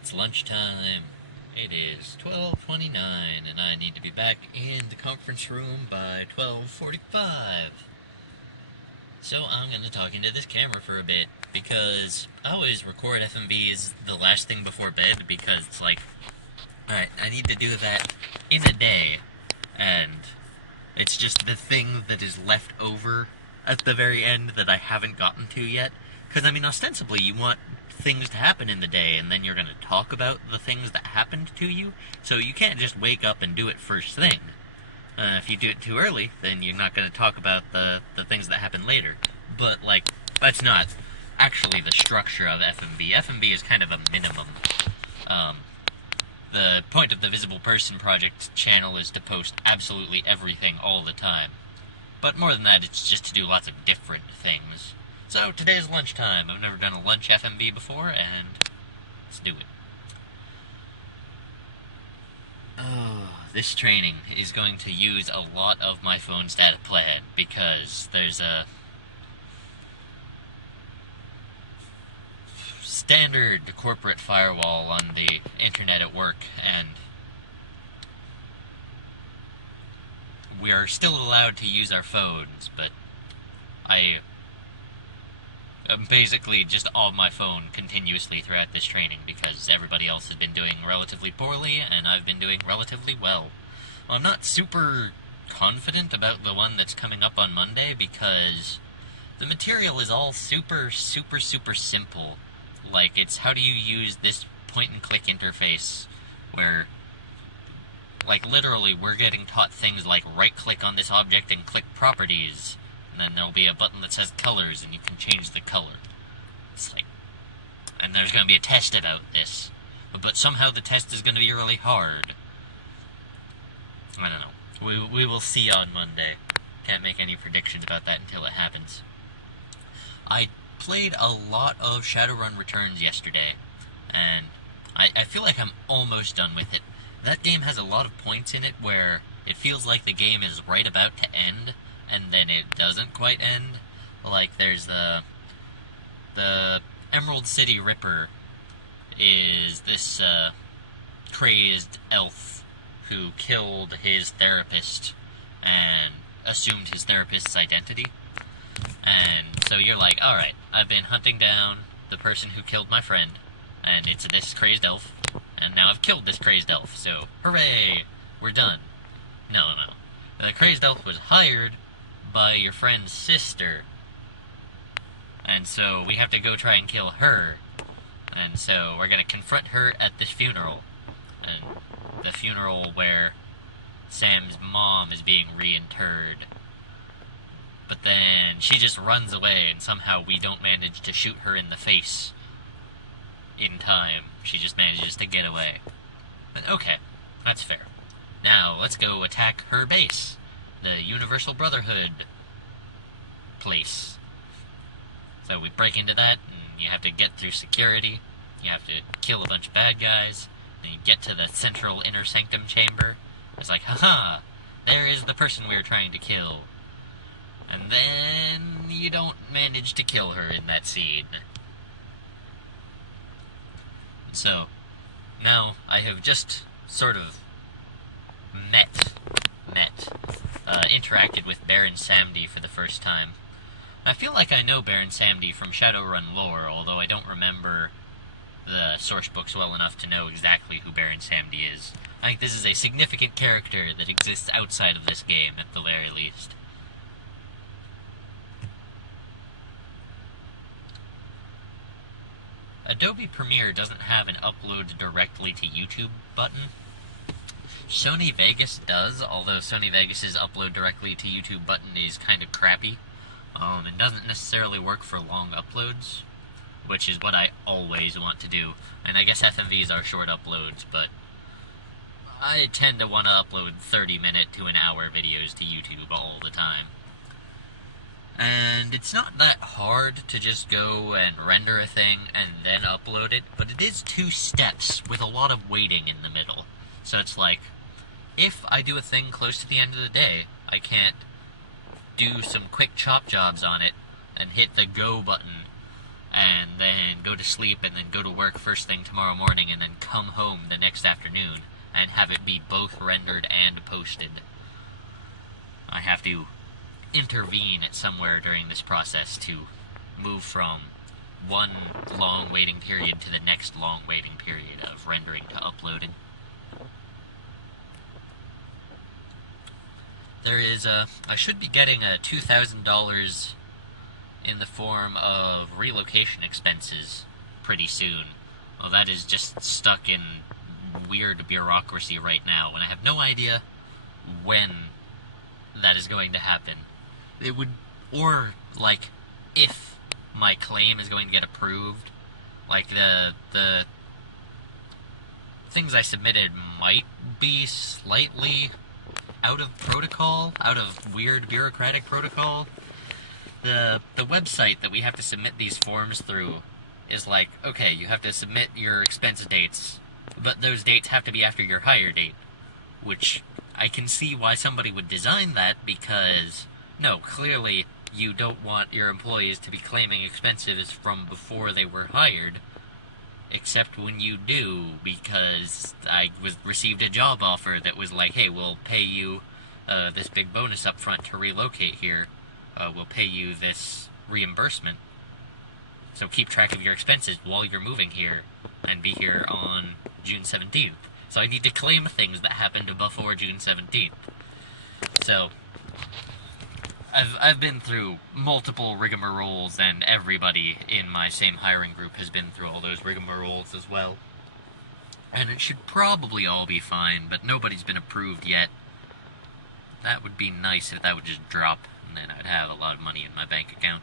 It's lunchtime. It is 12:29, and I need to be back in the conference room by 12:45. So I'm going to talk into this camera for a bit, because I always record FMVs the last thing before bed, because it's like, alright, I need to do that in a day, and it's just the thing that is left over at the very end that I haven't gotten to yet. Because, I mean, ostensibly, you want things to happen in the day, and then you're going to talk about the things that happened to you, so you can't just wake up and do it first thing. If you do it too early, then you're not going to talk about the things that happen later. But, like, that's not actually the structure of FMV. FMV is kind of a minimum. The point of the Visible Person Project channel is to post absolutely everything all the time. But more than that, it's just to do lots of different things. So, today's lunchtime. I've never done a lunch FMV before, and let's do it. Oh, this training is going to use a lot of my phone's data plan, because there's a standard corporate firewall on the internet at work, and we are still allowed to use our phones, but I'm basically just on my phone continuously throughout this training because everybody else has been doing relatively poorly and I've been doing relatively well. I'm not super confident about the one that's coming up on Monday because the material is all super simple. Like, it's how do you use this point-and-click interface where, like, literally we're getting taught things like right-click on this object and click properties. And then there'll be a button that says colors, and you can change the color. It's like, and there's going to be a test about this, but somehow the test is going to be really hard. I don't know. We will see on Monday. Can't make any predictions about that until it happens. I played a lot of Shadowrun Returns yesterday, and I feel like I'm almost done with it. That game has a lot of points in it where it feels like the game is right about to end, and then it doesn't quite end. Like, there's the Emerald City Ripper is this crazed elf who killed his therapist and assumed his therapist's identity. And so you're like, alright, I've been hunting down the person who killed my friend, and it's this crazed elf, and now I've killed this crazed elf, so hooray, we're done. No. The crazed elf was hired by your friend's sister, and so we have to go try and kill her, and so we're gonna confront her at this funeral, and the funeral where Sam's mom is being reinterred, but then she just runs away, and somehow we don't manage to shoot her in the face in time. She just manages to get away. But okay, that's fair. Now, let's go attack her base. The Universal Brotherhood place. So we break into that, and you have to get through security, you have to kill a bunch of bad guys, and you get to the central inner sanctum chamber. It's like, haha, there is the person we were trying to kill. And then you don't manage to kill her in that scene. So, now I have just sort of interacted with Baron Samedi for the first time. I feel like I know Baron Samedi from Shadowrun lore, although I don't remember the source books well enough to know exactly who Baron Samedi is. I think this is a significant character that exists outside of this game, at the very least. Adobe Premiere doesn't have an upload directly to YouTube button. Sony Vegas does, although Sony Vegas's upload directly to YouTube button is kind of crappy. It doesn't necessarily work for long uploads, which is what I always want to do. And I guess FMVs are short uploads, but I tend to want to upload 30-minute to an hour videos to YouTube all the time. And it's not that hard to just go and render a thing and then upload it, but it is 2 steps with a lot of waiting in the middle. So it's like, if I do a thing close to the end of the day, I can't do some quick chop jobs on it and hit the go button and then go to sleep, and then go to work first thing tomorrow morning, and then come home the next afternoon, and have it be both rendered and posted. I have to intervene at somewhere during this process to move from one long waiting period to the next long waiting period of rendering to uploading. I should be getting a $2,000 in the form of relocation expenses pretty soon. Well, that is just stuck in weird bureaucracy right now, and I have no idea when that is going to happen. It would, or, like, if my claim is going to get approved, like, the things I submitted might be slightly out of protocol, out of weird bureaucratic protocol. The website that we have to submit these forms through is like, okay, you have to submit your expense dates, but those dates have to be after your hire date, which I can see why somebody would design that, because, no, clearly you don't want your employees to be claiming expenses from before they were hired, except when you do, because I received a job offer that was like, hey, we'll pay you this big bonus up front to relocate here. We'll pay you this reimbursement. So keep track of your expenses while you're moving here, and be here on June 17th. So I need to claim things that happened before June 17th. So I've been through multiple rigmaroles, and everybody in my same hiring group has been through all those rigmaroles as well. And it should probably all be fine, but nobody's been approved yet. That would be nice if that would just drop, and then I'd have a lot of money in my bank account.